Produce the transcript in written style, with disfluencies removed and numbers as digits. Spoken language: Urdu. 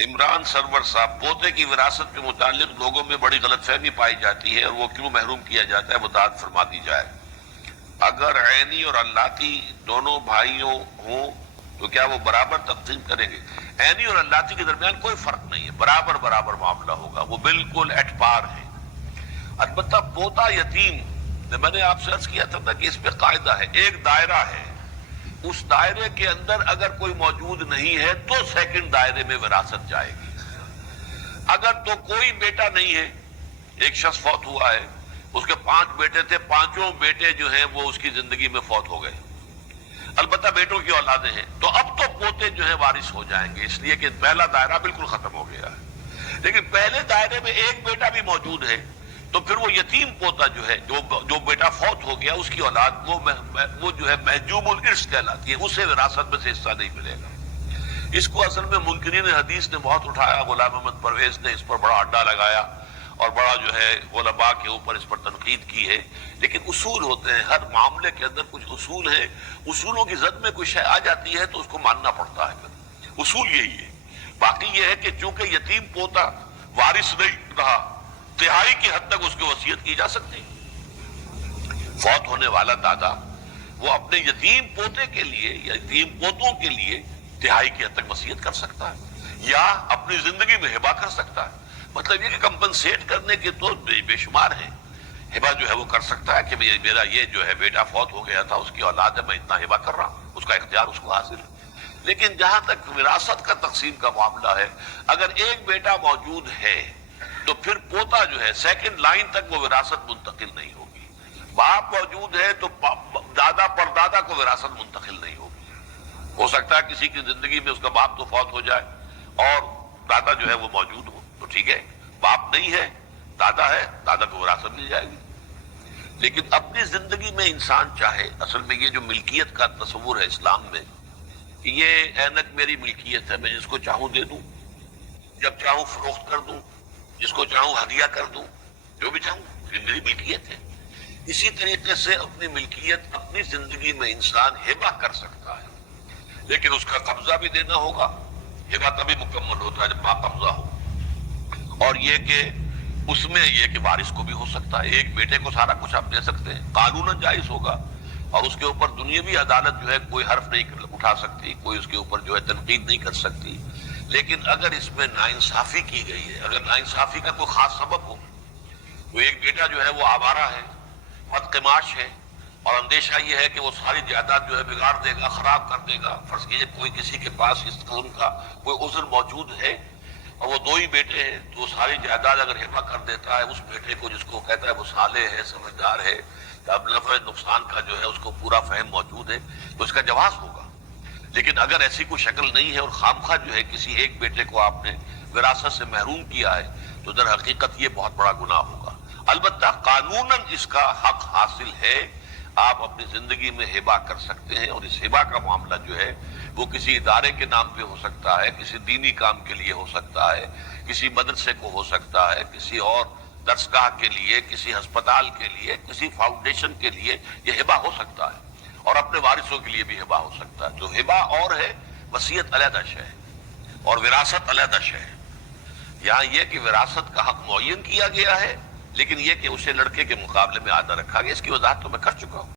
عمران سرور صاحب، پوتے کی وراثت کے متعلق لوگوں میں بڑی غلط فہمی پائی جاتی ہے اور وہ کیوں محروم کیا جاتا ہے، وضاحت فرما دی جائے۔ اگر عینی اور اللہ دونوں بھائیوں ہوں تو کیا وہ برابر تقسیم کریں گے؟ عینی اور اللہ کے درمیان کوئی فرق نہیں ہے، برابر برابر معاملہ ہوگا، وہ بالکل ایٹ پار ہے۔ البتہ پوتا یتیم، میں نے آپ سے عرض کیا تھا کہ اس پہ قاعدہ ہے، ایک دائرہ ہے، اس دائرے کے اندر اگر کوئی موجود نہیں ہے تو سیکنڈ دائرے میں وراثت جائے گی۔ اگر تو کوئی بیٹا نہیں ہے، ایک شخص فوت ہوا ہے، اس کے 5 بیٹے تھے، 5 بیٹے جو ہیں وہ اس کی زندگی میں فوت ہو گئے، البتہ بیٹوں کی اولادیں ہیں، تو اب تو پوتے جو ہیں وارث ہو جائیں گے، اس لیے کہ پہلا دائرہ بالکل ختم ہو گیا ہے۔ لیکن پہلے دائرے میں ایک بیٹا بھی موجود ہے تو پھر وہ یتیم پوتا جو ہے، جو بیٹا فوت ہو گیا، اس کی اولاد وہ جو ہے محجوب الارث کہلاتی ہے، اسے وراثت میں سے حصہ نہیں ملے گا۔ اس کو اصل میں منکرین حدیث نے بہت اٹھایا، غلام محمد پرویز نے اس پر بڑا اڈا لگایا اور بڑا جو ہے علماء کے اوپر اس پر تنقید کی ہے، لیکن اصول ہوتے ہیں، ہر معاملے کے اندر کچھ اصول ہیں، اصولوں کی زد میں کوئی شے آ جاتی ہے تو اس کو ماننا پڑتا ہے، پھر اصول یہی ہے۔ باقی یہ ہے کہ چونکہ یتیم پوتا وارث نہیں رہا، تہائی کی حد تک اس کی وصیت کی جا سکتی، فوت ہونے والا دادا وہ اپنے یتیم پوتے کے لیے یا یتیم پوتوں کے لیے تہائی کی حد تک وصیت کر سکتا ہے یا اپنی زندگی میں ہبہ کر سکتا ہے۔ مطلب یہ کہ کمپنسیٹ کرنے کے تو بے شمار ہیں، ہبہ جو ہے وہ کر سکتا ہے کہ میرا یہ جو ہے بیٹا فوت ہو گیا تھا، اس کی اولاد ہے، میں اتنا ہبہ کر رہا ہوں، اس کا اختیار اس کو حاصل ہے۔ لیکن جہاں تک وراثت کا تقسیم کا معاملہ ہے، اگر ایک بیٹا موجود ہے تو پھر پوتا جو ہے سیکنڈ لائن تک وہ وراثت منتقل نہیں ہوگی، باپ موجود ہے تو دادا پر دادا کو وراثت منتقل نہیں ہوگی۔ ہو سکتا ہے کسی کی زندگی میں اس کا باپ تو فوت ہو جائے اور دادا جو ہے وہ موجود ہو، تو ٹھیک ہے، باپ نہیں ہے، دادا ہے، دادا کو وراثت مل جائے گی۔ لیکن اپنی زندگی میں انسان چاہے، اصل میں یہ جو ملکیت کا تصور ہے اسلام میں، کہ یہ اینک میری ملکیت ہے، میں جس کو چاہوں دے دوں، جب چاہوں فروخت کر دوں، جس کو چاہوں ہدیہ کر دوں، جو بھی چاہوں، یہ میری ملکیت ہے۔ اسی طریقے سے اپنی ملکیت اپنی زندگی میں انسان ہبہ کر سکتا ہے، لیکن اس کا قبضہ بھی دینا ہوگا۔ ہبہ تبھی مکمل ہوتا ہے جب باقبضہ ہو، اور یہ کہ اس میں یہ کہ وارث کو بھی ہو سکتا ہے، ایک بیٹے کو سارا کچھ آپ دے سکتے ہیں، قانوناً جائز ہوگا، اور اس کے اوپر دنیاوی عدالت جو ہے کوئی حرف نہیں اٹھا سکتی، کوئی اس کے اوپر جو ہے تنقید نہیں کر سکتی۔ لیکن اگر اس میں ناانصافی کی گئی ہے، اگر ناانصافی کا کوئی خاص سبب ہو، تو ایک بیٹا جو ہے وہ آوارہ ہے، بدقماش ہے، اور اندیشہ یہ ہے کہ وہ ساری جائیداد جو ہے بگاڑ دے گا، خراب کر دے گا، فرض کیجیے کوئی کسی کے پاس اس قسم کا کوئی عذر موجود ہے اور وہ 2 ہی بیٹے ہیں، تو وہ ساری جائیداد اگر ہبہ کر دیتا ہے اس بیٹے کو جس کو کہتا ہے وہ صالح ہے، سمجھدار ہے، اب نفع نقصان کا جو ہے اس کو پورا فہم موجود ہے، تو اس کا جواز ہوگا۔ لیکن اگر ایسی کوئی شکل نہیں ہے اور خامخواہ جو ہے کسی ایک بیٹے کو آپ نے وراثت سے محروم کیا ہے، تو در حقیقت یہ بہت بڑا گناہ ہوگا۔ البتہ قانوناً اس کا حق حاصل ہے، آپ اپنی زندگی میں ہبہ کر سکتے ہیں، اور اس ہبہ کا معاملہ جو ہے وہ کسی ادارے کے نام پہ ہو سکتا ہے، کسی دینی کام کے لیے ہو سکتا ہے، کسی مدرسے کو ہو سکتا ہے، کسی اور درسگاہ کے لیے، کسی ہسپتال کے لیے، کسی فاؤنڈیشن کے لیے یہ ہبہ ہو سکتا ہے، اور اپنے وارثوں کے لیے بھی ہبہ ہو سکتا ہے۔ تو ہبہ اور ہے، وصیت علیحدہ شے ہے، اور وراثت علیحدہ شے ہے۔ یہاں یہ کہ وراثت کا حق معین کیا گیا ہے، لیکن یہ کہ اسے لڑکے کے مقابلے میں آدھا رکھا گیا، اس کی وضاحت تو میں کر چکا ہوں۔